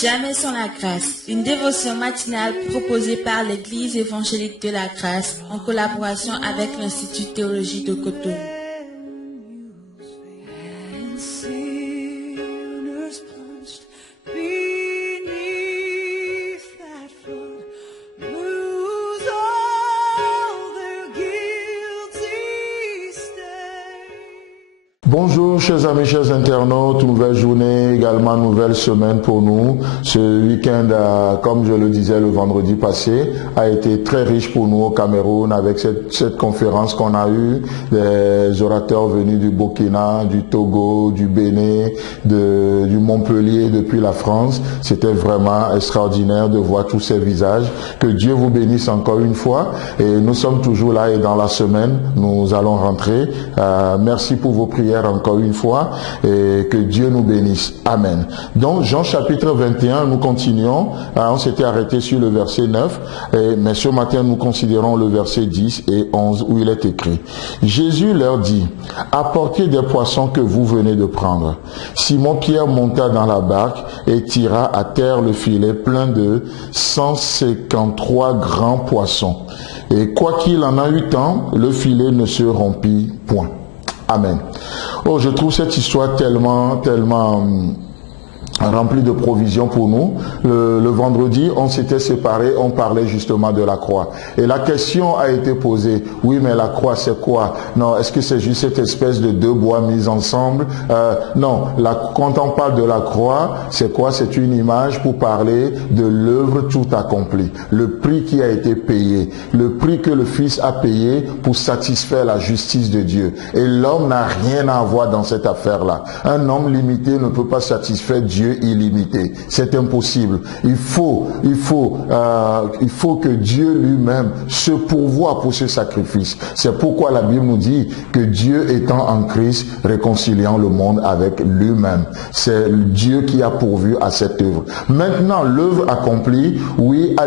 Jamais sans la grâce, une dévotion matinale proposée par l'Église évangélique de la grâce en collaboration avec l'Institut théologie de Cotonou. Bonjour chers amis, chers internautes, nouvelle journée, également nouvelle semaine pour nous. Ce week-end, comme je le disais le vendredi passé, a été très riche pour nous au Cameroun avec cette conférence qu'on a eue, des orateurs venus du Burkina, du Togo, du Bénin, du Montpellier, depuis la France. C'était vraiment extraordinaire de voir tous ces visages. Que Dieu vous bénisse encore une fois. Et nous sommes toujours là et dans la semaine, nous allons rentrer. Merci pour vos prières encore une fois et que Dieu nous bénisse. Amen. Donc Jean chapitre 21, nous continuons. On s'était arrêté sur le verset 9, mais ce matin nous considérons le verset 10 et 11 où il est écrit. Jésus leur dit, apportez des poissons que vous venez de prendre. Simon-Pierre monta dans la barque et tira à terre le filet plein de 153 grands poissons. Et quoi qu'il en a eu tant, le filet ne se rompit point. Amen. Oh, je trouve cette histoire tellement rempli de provisions pour nous. Le vendredi, on s'était séparés, on parlait justement de la croix. Et la question a été posée, oui, mais la croix, c'est quoi? Non, est-ce que c'est juste cette espèce de deux bois mis ensemble? Non, quand on parle de la croix, c'est quoi? C'est une image pour parler de l'œuvre tout accomplie. Le prix qui a été payé. Le prix que le Fils a payé pour satisfaire la justice de Dieu. Et l'homme n'a rien à voir dans cette affaire-là. Un homme limité ne peut pas satisfaire Dieu illimité. C'est impossible. Il faut que Dieu lui-même se pourvoie pour ce sacrifice. C'est pourquoi la Bible nous dit que Dieu étant en Christ, réconciliant le monde avec lui-même. C'est Dieu qui a pourvu à cette œuvre. Maintenant, l'œuvre accomplie, oui, a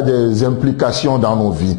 des implications dans nos vies.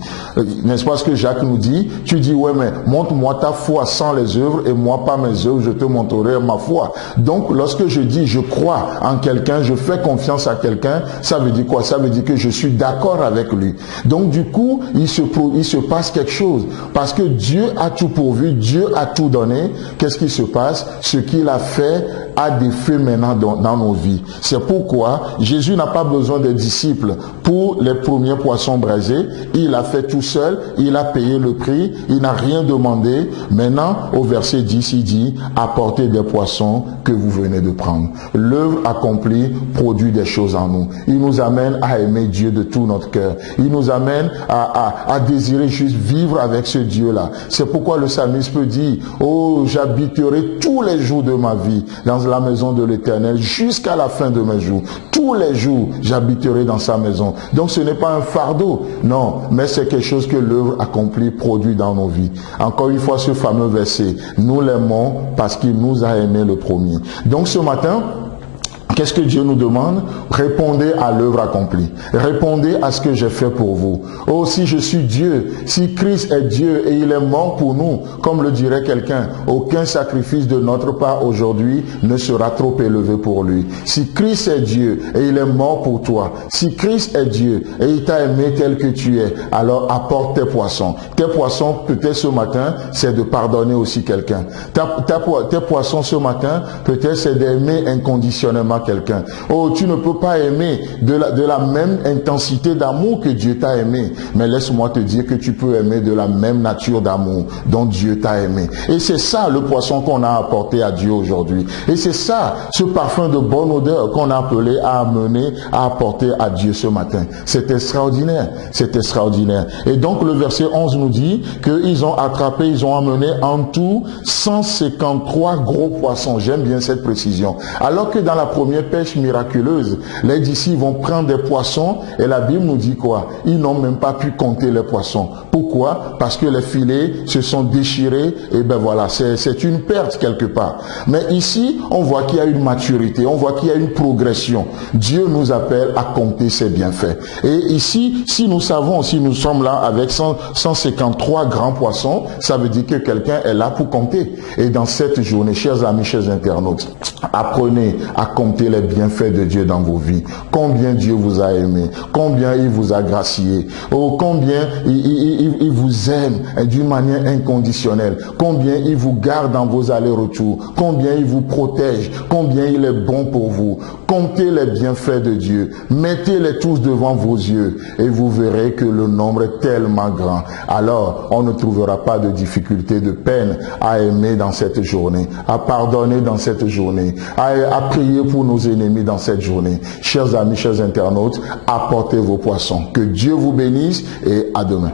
N'est-ce pas ce que Jacques nous dit? Tu dis, ouais, mais montre-moi ta foi sans les œuvres et moi pas mes œuvres, je te montrerai ma foi. Donc, lorsque je dis, je crois en quelqu'un, je fais confiance à quelqu'un, ça veut dire quoi? Ça veut dire que je suis d'accord avec lui. Donc du coup, il se passe quelque chose. Parce que Dieu a tout pourvu, Dieu a tout donné. Qu'est-ce qui se passe? Ce qu'il a fait a des faits maintenant dans nos vies. C'est pourquoi Jésus n'a pas besoin des disciples pour les premiers poissons braisés. Il a fait tout seul, il a payé le prix, il n'a rien demandé. Maintenant, au verset 10, il dit, apportez des poissons que vous venez de prendre. L'œuvre accomplie produit des choses en nous. Il nous amène à aimer Dieu de tout notre cœur. Il nous amène à désirer juste vivre avec ce Dieu-là. C'est pourquoi le psalmiste peut dire, oh, j'habiterai tous les jours de ma vie dans la maison de l'Éternel jusqu'à la fin de mes jours. Tous les jours, j'habiterai dans sa maison. Donc ce n'est pas un fardeau, non, mais c'est quelque chose que l'œuvre accomplie produit dans nos vies. Encore une fois, ce fameux verset, nous l'aimons parce qu'il nous a aimés le premier. Donc ce matin, qu'est-ce que Dieu nous demande? Répondez à l'œuvre accomplie. Répondez à ce que j'ai fait pour vous. Oh, si je suis Dieu, si Christ est Dieu et il est mort pour nous, comme le dirait quelqu'un, aucun sacrifice de notre part aujourd'hui ne sera trop élevé pour lui. Si Christ est Dieu et il est mort pour toi, si Christ est Dieu et il t'a aimé tel que tu es, alors apporte tes poissons. Tes poissons, peut-être ce matin, c'est de pardonner aussi quelqu'un. Tes poissons ce matin, peut-être c'est d'aimer inconditionnellement quelqu'un. Oh, tu ne peux pas aimer de la même intensité d'amour que Dieu t'a aimé. Mais laisse-moi te dire que tu peux aimer de la même nature d'amour dont Dieu t'a aimé. Et c'est ça le poisson qu'on a apporté à Dieu aujourd'hui. Et c'est ça, ce parfum de bonne odeur qu'on a appelé à amener, à apporter à Dieu ce matin. C'est extraordinaire. C'est extraordinaire. Et donc le verset 11 nous dit qu'ils ont attrapé, ils ont amené en tout 153 gros poissons. J'aime bien cette précision. Alors que dans la première première pêche miraculeuse, les disciples vont prendre des poissons et la Bible nous dit quoi? Ils n'ont même pas pu compter les poissons. Pourquoi? Parce que les filets se sont déchirés et ben voilà, c'est une perte quelque part. Mais ici, on voit qu'il y a une maturité, on voit qu'il y a une progression. Dieu nous appelle à compter ses bienfaits. Et ici, si nous savons, si nous sommes là avec 153 grands poissons, ça veut dire que quelqu'un est là pour compter. Et dans cette journée, chers amis, chers internautes, apprenez à compter les bienfaits de Dieu dans vos vies. Combien Dieu vous a aimé, combien il vous a gracié, combien il vous aime d'une manière inconditionnelle, combien il vous garde dans vos allers-retours, combien il vous protège, combien il est bon pour vous. Comptez les bienfaits de Dieu, mettez-les tous devant vos yeux et vous verrez que le nombre est tellement grand. Alors, on ne trouvera pas de difficulté, de peine à aimer dans cette journée, à pardonner dans cette journée, à prier pour nos ennemis dans cette journée. Chers amis, chers internautes, apportez vos poissons. Que Dieu vous bénisse et à demain.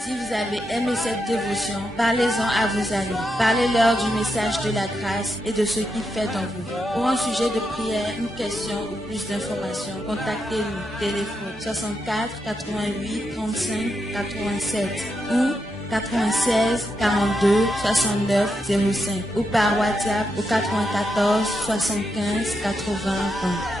Si vous avez aimé cette dévotion, parlez-en à vos amis. Parlez-leur du message de la grâce et de ce qu'il fait dans vous. Pour un sujet de prière, une question ou plus d'informations, contactez-nous. Téléphone 64 88 35 87 ou 96 42 69 05 ou par WhatsApp au 94 75 80 20.